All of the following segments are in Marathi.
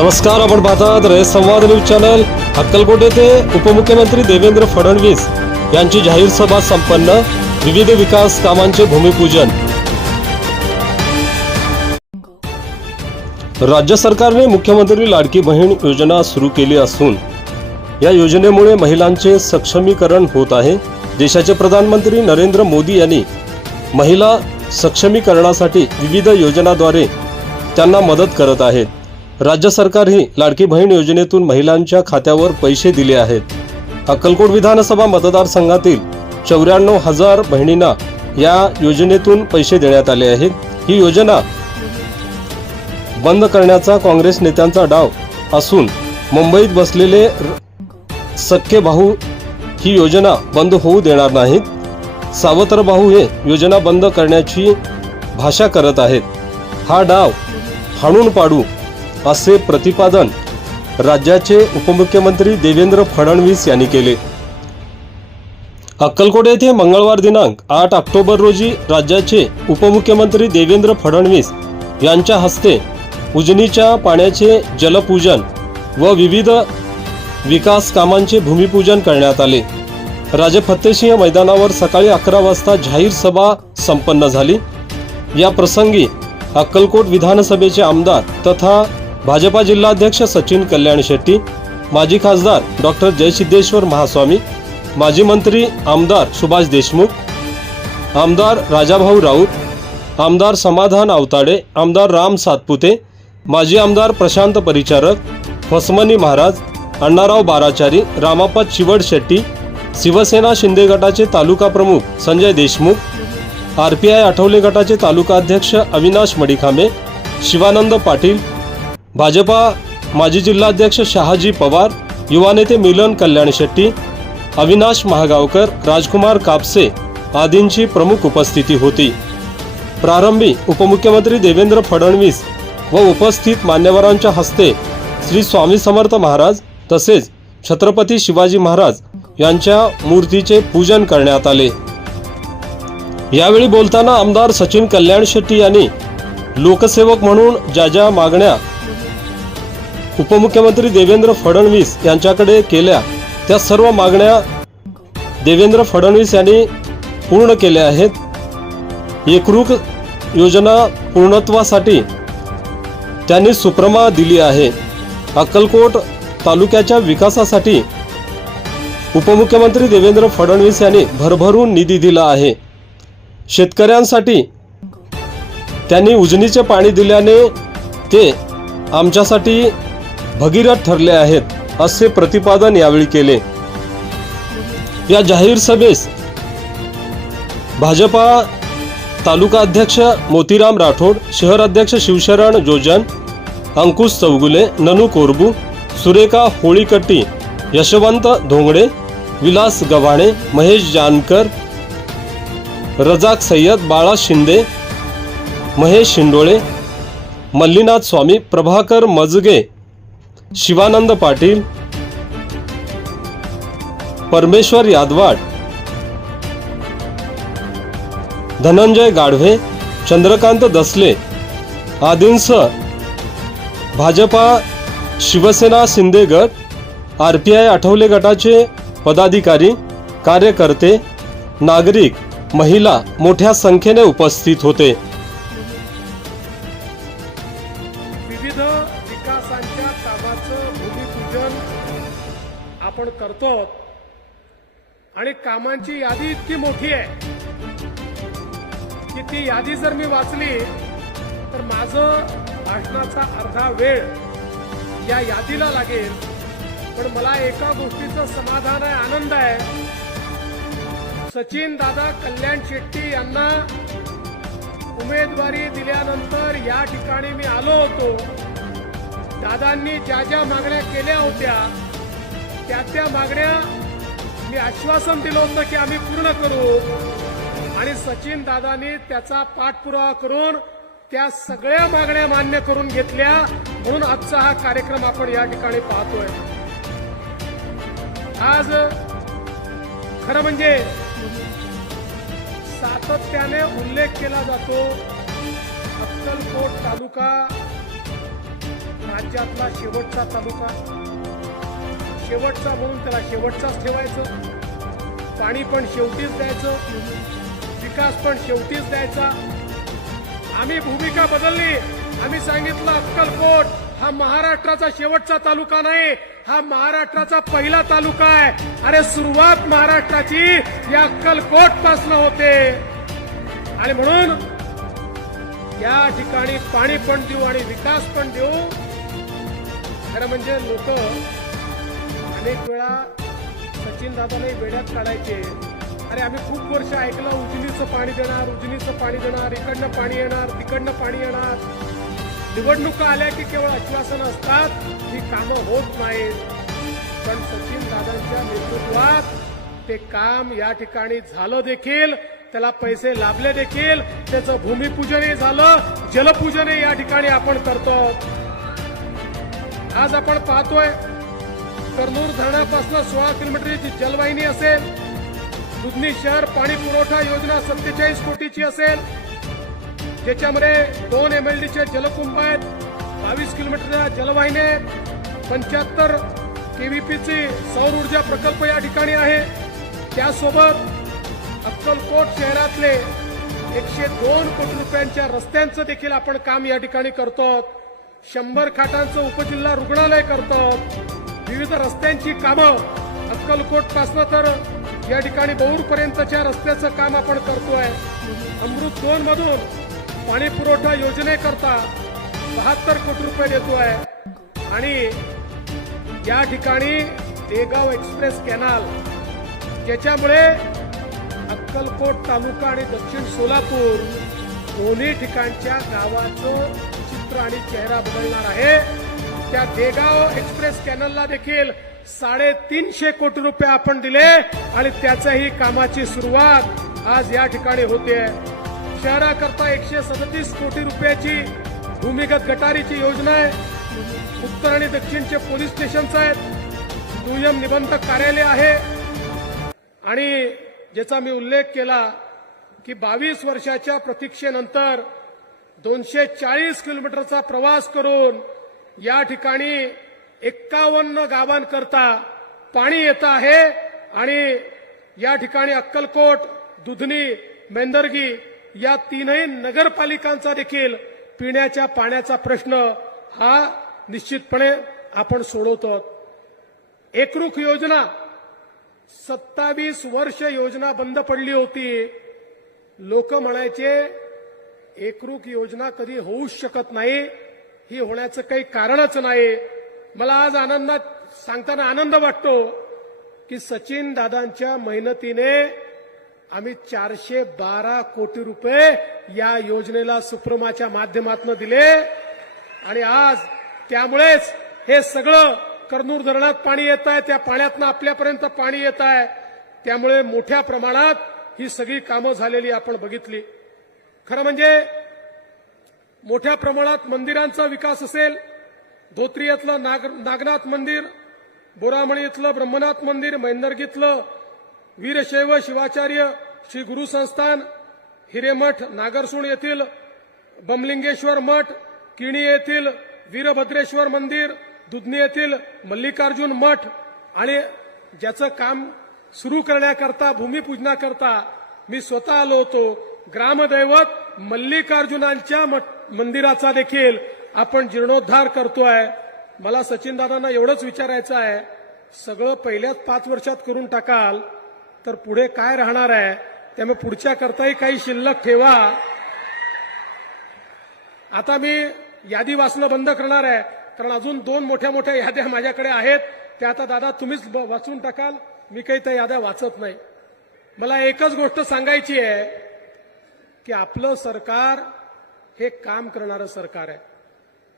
नमस्कार आपण पाहतात रे संवाद न्यूज चॅनल. अक्कलकोट येथे उपमुख्यमंत्री देवेंद्र फडणवीस यांची जाहीर सभा संपन्न. विविध विकास कामांचे भूमिपूजन. राज्य सरकारने मुख्यमंत्री लाडकी बहीण योजना सुरू केली असून या योजनेमुळे महिलांचे सक्षमीकरण होत आहे. देशाचे प्रधानमंत्री नरेंद्र मोदी यांनी महिला सक्षमीकरणासाठी विविध योजनाद्वारे त्यांना मदत करत आहेत. राज्य सरकारही लाडकी बहीण योजनेतून महिलांच्या खात्यावर पैसे दिले आहेत. अक्कलकोट विधानसभा मतदारसंघातील चौऱ्याण्णव हजार बहिणींना या योजनेतून पैसे देण्यात आले आहेत. ही योजना बंद करण्याचा काँग्रेस नेत्यांचा डाव असून मुंबईत बसलेले र- सख्खे भाऊ ही योजना बंद होऊ देणार नाहीत. सावत्र भाऊ हे योजना बंद करण्याची भाषा करत आहेत. हा डाव हाणून पाडू असे प्रतिपादन राज्याचे उपमुख्यमंत्री देवेंद्र फडणवीस यांनी केले. अक्कलकोट येथे मंगळवार दिनांक आठ ऑक्टोबर रोजी राज्याचे उपमुख्यमंत्री देवेंद्र फडणवीस यांच्या हस्ते उजनीच्या पाण्याचे जलपूजन व विविध विकास कामांचे भूमिपूजन करण्यात आले. राजे फत्तेसिंह मैदानावर सकाळी अकरा वाजता जाहीर सभा संपन्न झाली. या प्रसंगी अक्कलकोट विधानसभेचे आमदार तथा भाजपा जिल्हाध्यक्ष सचिन कल्याण शेट्टी माजी खासदार डॉक्टर जयसिद्धेश्वर महास्वामी माजी मंत्री आमदार सुभाष देशमुख आमदार राजाभाऊ राऊत आमदार समाधान आवताडे आमदार राम सातपुते माजी आमदार प्रशांत परिचारक फसमनी महाराज अण्णाराव बाराचारी रामापत चिवड शेट्टी शिवसेना शिंदे गटाचे तालुका प्रमुख Sanjay Deshmukh R P I Athawale गटाचे तालुका अध्यक्ष अविनाश मडिखामे शिवानंद पाटील भाजपा माजी जिल्हाध्यक्ष शहाजी पवार युवा नेते मिलन कल्याण शेट्टी अविनाश महागावकर राजकुमार कापसे आदींची प्रमुख उपस्थिती होती. प्रारंभी उपमुख्यमंत्री देवेंद्र फडणवीस व उपस्थित मान्यवरांच्या हस्ते श्री स्वामी समर्थ महाराज तसेच छत्रपती शिवाजी महाराज यांच्या मूर्तीचे पूजन करण्यात आले. यावेळी बोलताना आमदार सचिन कल्याण शेट्टी यांनी लोकसेवक म्हणून ज्या ज्या मागण्या उपमुख्यमंत्री देवेंद्र फडणवीस यांच्याकडे केल्या त्या सर्व मागण्या देवेंद्र फडणवीस यांनी पूर्ण केल्या आहेत. एकरूप योजना पूर्णत्वासाठी त्यांनी सुप्रमा दिली आहे. अक्कलकोट तालुक्याच्या विकासासाठी उपमुख्यमंत्री देवेंद्र फडणवीस यांनी भरभरून निधी दिला आहे. शेतकऱ्यांसाठी त्यांनी उजनीचे पाणी दिल्याने ते आमच्यासाठी भगीरथ ठरले आहेत असे प्रतिपादन यावेळी केले. या जाहीर सभेस भाजपा तालुका अध्यक्ष मोतीराम राठोड शहर अध्यक्ष शिवशरण जोजन अंकुश चौगुले ननू कोरबू सुरेखा होळीकट्टी यशवंत धोंगडे विलास गव्हाणे महेश जानकर रजाक सय्यद बाळा शिंदे महेश शिंडोळे मल्लीनाथ स्वामी प्रभाकर मजगे शिवानंद पाटील परमेश्वर यादवाड धनंजय गाढवे चंद्रकांत दसले आदींसह भाजपा शिवसेना शिंदे गट आर पी आय आठवले गटाचे पदाधिकारी कार्यकर्ते नागरिक महिला मोठ्या संख्येने उपस्थित होते. भूमिपूजन आपण करतो आणि कामांची यादी इतकी मोठी आहे की ती यादी जर मी वाचली तर माझं भाषणाचा अर्धा वेळ या यादीला लागेल. पण मला एका गोष्टीचं समाधान आहे आनंद आहे. सचिन दादा कल्याण शेट्टी यांना उमेदवारी दिल्यानंतर या ठिकाणी मी आलो होतो. दादांनी ज्या ज्या मागण्या केल्या होत्या त्या त्या मागण्या मी आश्वासन दिलं होतं की आम्ही पूर्ण करू. आणि सचिन दादांनी त्याचा पाठपुरावा करून त्या सगळ्या मागण्या मान्य करून घेतल्या म्हणून आजचा हा कार्यक्रम आपण या ठिकाणी पाहतोय. आज खरं म्हणजे सातत्याने उल्लेख केला जातो अक्कलकोट तालुका राज्यातला शेवटचा तालुका. शेवटचा म्हणून त्याला शेवटचाच ठेवायचं. पाणी पण शेवटीच द्यायचं. विकास पण शेवटीच द्यायचा. आम्ही भूमिका बदलली. आम्ही सांगितलं अक्कलकोट हा महाराष्ट्राचा शेवटचा तालुका नाही. हा महाराष्ट्राचा पहिला तालुका आहे. अरे सुरुवात महाराष्ट्राची या अक्कलकोटपासून होते. आणि म्हणून या ठिकाणी पाणी पण देऊ आणि विकास पण देऊ. खरं म्हणजे लोक अनेक वेळा सचिन दादालाही वेड्यात काढायचे. अरे आम्ही खूप वर्ष ऐकलं उजनीचं पाणी देणार उजनीचं पाणी देणार इकडनं पाणी येणार तिकडनं पाणी येणार. निवडणुका आल्या की केवळ आश्वासन असतात ही कामं होत नाहीत. पण सचिन दादांच्या नेतृत्वात ते काम या ठिकाणी झालं देखील त्याला पैसे लाभले देखील त्याचं भूमिपूजनही झालं जलपूजनही या ठिकाणी आपण करतो आज आपण पाहतोय कर्नूर धरणापासून सोळा किलोमीटरची जलवाहिनी असेल दुधनी शहर पाणी पुरवठा योजना सत्तेचाळीस कोटीची असेल ज्याच्यामध्ये दोन एमएलडीचे जलकुंभ आहेत बावीस किलोमीटरच्या जलवाहिनी पंच्याहत्तर केव्हीपीचे सौर ऊर्जा प्रकल्प या ठिकाणी आहे. त्यासोबत अक्कलकोट शहरातले एकशे दोन कोटी रुपयांच्या रस्त्यांचं देखील आपण काम या ठिकाणी करतो शंभर खाटांचं उपजिल्हा रुग्णालय करतं विविध रस्त्यांची कामं. अक्कलकोट पासनं तर या ठिकाणी बौर पर्यंतच्या रस्त्याचं काम आपण करतोय. अमृत दोन मधून पाणी पुरवठा योजनेकरता बहात्तर कोटी रुपये देतोय. आणि या ठिकाणी देगाव एक्सप्रेस कॅनाल. ज्याच्यामुळे अक्कलकोट तालुका आणि दक्षिण सोलापूर दोन्ही ठिकाणच्या गावाचं चित्र आणि चेहरा बदलणार आहे. त्या देगाव एक्सप्रेस कॅनलला देखील साडेतीनशे कोटी रुपये आपण दिले आणि त्याच्याही कामाची सुरुवात आज या ठिकाणी होते. शहराकरता एकशे सदतीस कोटी रुपयाची भूमिगत गटारीची योजना आहे. उत्तर आणि दक्षिणचे पोलीस स्टेशन्स आहेत. दुय्यम निबंधक कार्यालय आहे. आणि ज्याचा मी उल्लेख केला की बावीस वर्षाच्या प्रतीक्षेनंतर दोनशे चाळीस किलोमीटरचा प्रवास करून या ठिकाणी एक्कावन्न गावांकरता पाणी येत आहे आणि या ठिकाणी अक्कलकोट दुधनी मेंदर्गी या तीनही नगरपालिकांचा देखील पिण्याच्या पाण्याचा प्रश्न हा निश्चितपणे आपण सोडवतो. एकरूख योजना सत्तावीस वर्ष योजना बंद पडली होती. लोक म्हणायचे एकरूप योजना कधी होऊच शकत नाही ही होण्याचं काही कारणच नाही. मला आज आनंदात सांगताना आनंद वाटतो की सचिन दादांच्या मेहनतीने आम्ही चारशे बारा कोटी रुपये या योजनेला सुप्रमाच्या माध्यमातून दिले. आणि आज त्यामुळेच हे सगळं कर्नूर धरणात पाणी येत आहे त्या पाण्यातनं आपल्यापर्यंत पाणी येत आहे. त्यामुळे मोठ्या प्रमाणात ही सगळी कामं झालेली आपण बघितली. खरं म्हणजे मोठ्या प्रमाणात मंदिरांचा विकास असेल धोत्रियातलं नाग नागनाथ मंदिर बोरामणी इथलं ब्रह्मनाथ मंदिर मैंदर्गीतलं वीरशैव शिवाचार्य श्री गुरु संस्थान हिरेमठ नागरसूण येथील बमलिंगेश्वर मठ किणी येथील वीरभद्रेश्वर मंदिर दुधनी येथील मल्लिकार्जुन मठ आणि ज्याचं काम सुरू करण्याकरता भूमिपूजनाकरता मी स्वतः आलो होतो. ग्रामदैवत मल्लिकार्जुनांच्या मंदिराचा देखील आपण जीर्णोद्धार करतोय. मला सचिन दादांना एवढंच विचारायचं आहे सगळं पहिल्याच पाच वर्षात करून टाकाल तर पुढे काय राहणार आहे? त्यामुळे पुढच्या करताही काही शिल्लक ठेवा. आता मी यादी वाचणं बंद करणार आहे कारण अजून दोन मोठ्या मोठ्या याद्या माझ्याकडे आहेत. त्या आता दादा तुम्हीच ब- वाचून टाकाल मी काही त्या याद्या वाचत नाही. मला एकच गोष्ट सांगायची आहे की आपलं सरकार हे काम करणारं सरकार आहे.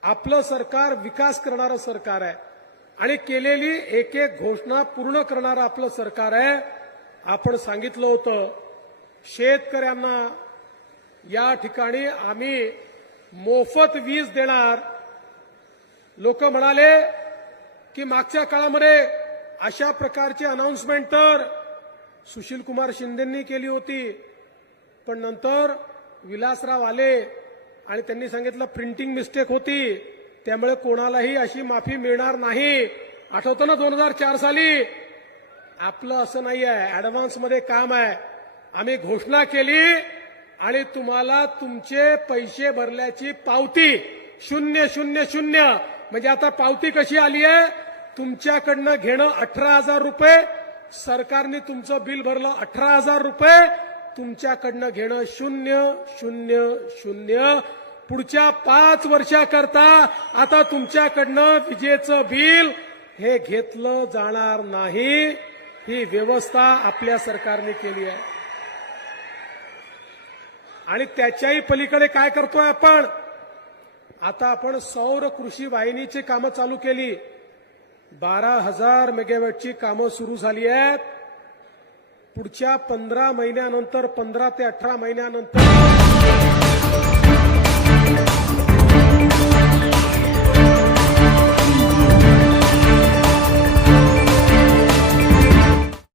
आपलं सरकार विकास करणारं सरकार आहे. आणि केलेली एक एक घोषणा पूर्ण करणारं आपलं सरकार आहे. आपण सांगितलं होतं शेतकऱ्यांना या ठिकाणी आम्ही मोफत वीज देणार. लोक म्हणाले की मागच्या काळामध्ये अशा प्रकारची अनाउन्समेंट तर सुशील कुमार शिंदेंनी केली होती. पण नंतर विलासराव आले आणि त्यांनी सांगितलं प्रिंटिंग मिस्टेक होती. त्यामुळे कोणालाही अशी माफी मिळणार नाही. आठवतं ना दोन हजार चार साली? आपलं असं नाही आहे ऍडव्हान्समध्ये काम आहे. आम्ही घोषणा केली आणि तुम्हाला तुमचे पैसे भरल्याची पावती शून्य शून्य शून्य. म्हणजे आता पावती कशी आली आहे तुमच्याकडनं घेणं अठरा हजार रुपये सरकारने तुमचं बिल भरलं अठरा हजार रुपये तुमच्याकडनं घेणं शून्य शून्य शून्य. पुढच्या पाच वर्षाकरता आता तुमच्याकडनं विजेचं बिल हे घेतलं जाणार नाही. ही व्यवस्था आपल्या सरकारने केली आहे. आणि त्याच्याही पलीकडे काय करतोय आपण? आता आपण सौर कृषी वाहिनीची कामं चालू केली. बारा हजार मेगावॅटची कामं सुरू झाली आहेत. पुढच्या पंधरा महिन्यानंतर पंधरा ते अठरा महिन्यानंतर